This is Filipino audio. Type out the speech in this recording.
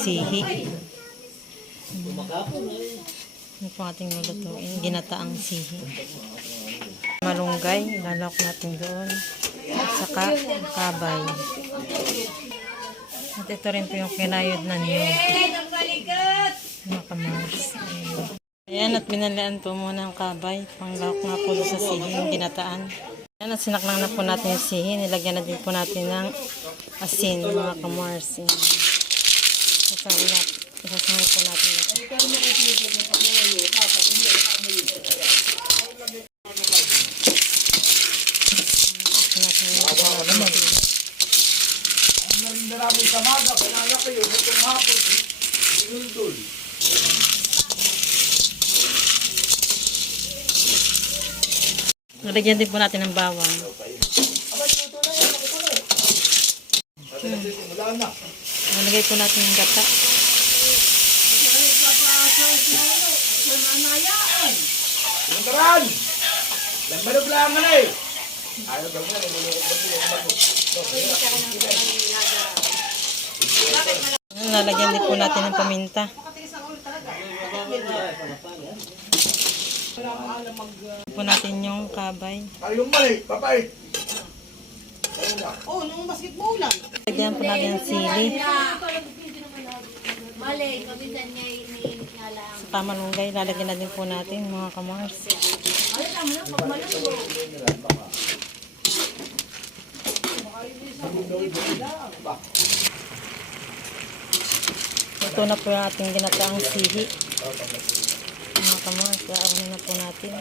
sihi. Ano po ating lulutuin? Ginataang sihi. Malunggay, lalak natin doon. At saka kabay. At ito rin po yung kinayod na niyo. Mga kamars. Ayan. At binalian po muna ang kabay. Panglawak nga po sa sihi, ginataan. Ayan, at sinaklang na po natin yung sihi. Nilagyan na din po natin ng asin, mga kamars. Ayan. Sasabi na, isasabi po natin ito. Namin sa maga, panala kayo, itong hapon, inundol. Nalagyan din po natin ng bawang. Na. Nalagay po natin yung gata. Yung taran! Lambalog lang na eh! Ayaw daw nga, nilulukot mo yung bago. Din po natin ng paminta. po natin yung kabay. Ayong mali, papay! Oh, nung basketball lang. Lagyan po natin ng sili. Mali, kabitan niya lang. Sa pamalunggay, lalagyan na din po natin mga kamars. Ano tama na, pag malunggo. Ito na po yung ating ginataang sihi. Mga kamars, kaya na po natin.